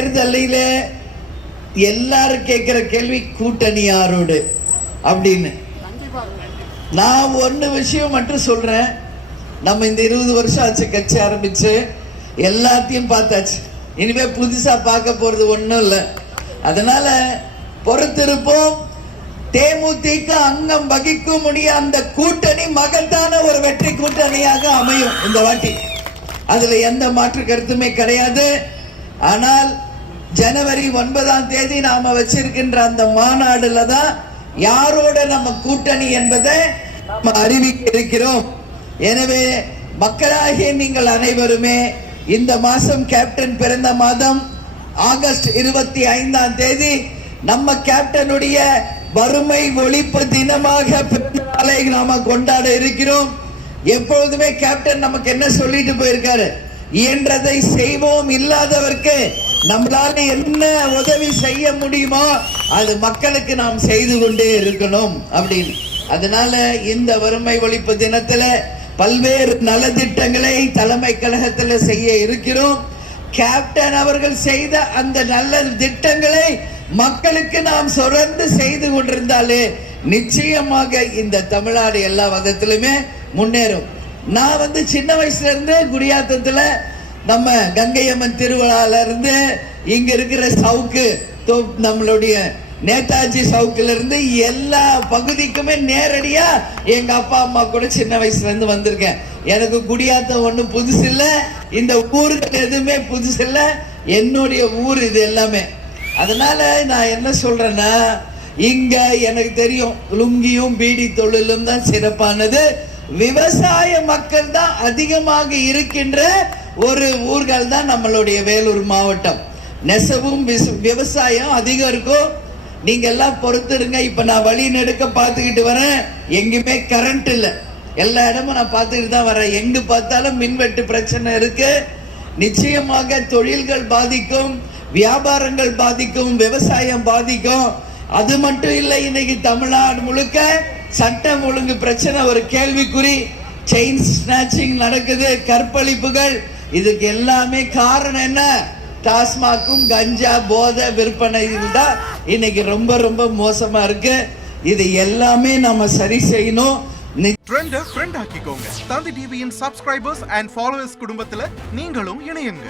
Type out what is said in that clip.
தேர்தலில எல்லாரும் கேட்கிற கேள்வி கூட்டணி யாரோடு அப்படின்னு. நான் ஒன்னு விஷயம் மட்டும் சொல்றேன். நம்ம இந்த 20 வருஷம் ஆச்சு கட்சி ஆரம்பிச்சு, எல்லாத்தையும் பார்த்தாச்சு. இனிமே புதுசா பார்க்க போறது ஒண்ணும் இல்லை. அதனால பொறுத்திருப்போம். தேமுதிக அங்கம் வகிக்கும் அந்த கூட்டணி மகத்தான ஒரு வெற்றி கூட்டணியாக அமையும் இந்த வாட்டி. அதுல எந்த மாற்று கருத்துமே கிடையாது. ஆனால் ஜனவரி 9ஆம் தேதி நாம வச்சிருக்கின்ற அந்த மாநாடுல தான் யாரோட நம்ம கூட்டணி என்பதை நம்ம அறிவிக்க இருக்கிறோம். எனவே மக்களாகிய நீங்கள் அனைவருமே இந்த மாசம் கேப்டன் பிறந்த மாதம் ஆகஸ்ட் 25ஆம் தேதி நம்ம கேப்டனுடைய வறுமை ஒழிப்பு தினமாக பிறந்தநாளை நாம கொண்டாட இருக்கிறோம். எப்பொழுதுமே கேப்டன் நமக்கு என்ன சொல்லிட்டு போயிருக்காரு, இயன்றதை செய்வோம், இல்லாதவர்க்கு நம்மளால என்ன உதவி செய்ய முடியுமோ அது மக்களுக்கு நாம் செய்து கொண்டே இருக்கணும் அப்படின்னு. அதனால இந்த வறுமை ஒழிப்பு தினத்துல பல்வேறு நலத்திட்டங்களை தலைமை கழகத்தில் செய்ய இருக்கிறோம். கேப்டன் அவர்கள் செய்த அந்த நல்ல திட்டங்களை மக்களுக்கு நாம் தொடர்ந்து செய்து கொண்டிருந்தாலே நிச்சயமாக இந்த தமிழ்நாடு எல்லா விதத்திலுமே முன்னேறும். நான் சின்ன வயசுல இருந்து குடியாத்தத்துல நம்ம கங்கையம்மன் திருவிழால இருந்து இங்க இருக்கிற சவுக்கு நம்மளுடைய நேதாஜி சவுக்குல இருந்து எல்லா பகுதிக்குமே நேரடியா எங்க அப்பா அம்மா கூட சின்ன வயசுல இருந்து வந்திருக்கேன். எனக்கு குடியாத்தம் ஒண்ணும் புதுசு இல்ல, இந்த ஊருக்கு எதுவுமே புதுசு இல்ல, என்னுடைய ஊர் இது எல்லாமே. அதனால நான் என்ன சொல்றேன்னா, இங்க எனக்கு தெரியும் லுங்கியும் பீடி தொழிலும் தான் சிறப்பானது. விவசாய மக்கள் தான் அதிகமாக இருக்கின்ற ஒரு ஊர்கள் தான் நம்மளுடைய வேலூர் மாவட்டம். நெசவும் விவசாயம் அதிகம் இருக்கும். நீங்க எல்லாம் பொறுத்துருங்க. இப்ப நான் வழி நெடுக்க பார்த்துக்கிட்டு வரேன், எங்குமே கரண்ட் இல்ல. எல்லா இடமும் நான் பார்த்துக்கிட்டு தான் வரேன். எங்கு பார்த்தாலும் மின்வெட்டு பிரச்சனை இருக்கு. நிச்சயமாக தொழில்கள் பாதிக்கும், வியாபாரங்கள் பாதிக்கும், விவசாயம் பாதிக்கும். அது மட்டும் இல்லை, இன்னைக்கு தமிழ்நாடு முழுக்க சட்டம் ஒழுங்கு பிரச்சனை ஒரு கேள்விக்குறி. செயின் ஸ்நாச்சிங் நடக்குது, கற்பழிப்புகள். இதுக்கு எல்லாமே காரணம் என்ன? டாஸ்மாக்கும் கஞ்சா போதை விற்பனை தான் இன்னைக்கு ரொம்ப ரொம்ப மோசமா இருக்கு. இது எல்லாமே நம்ம சரி செய்யணும். ஃப்ரெண்ட் ஆக்கிக்கோங்க. தந்தி டிவியின் சப்ஸ்கிரைபர்ஸ் அண்ட் ஃபாலோவர்ஸ் குடும்பத்துல நீங்களும் இணையுங்க.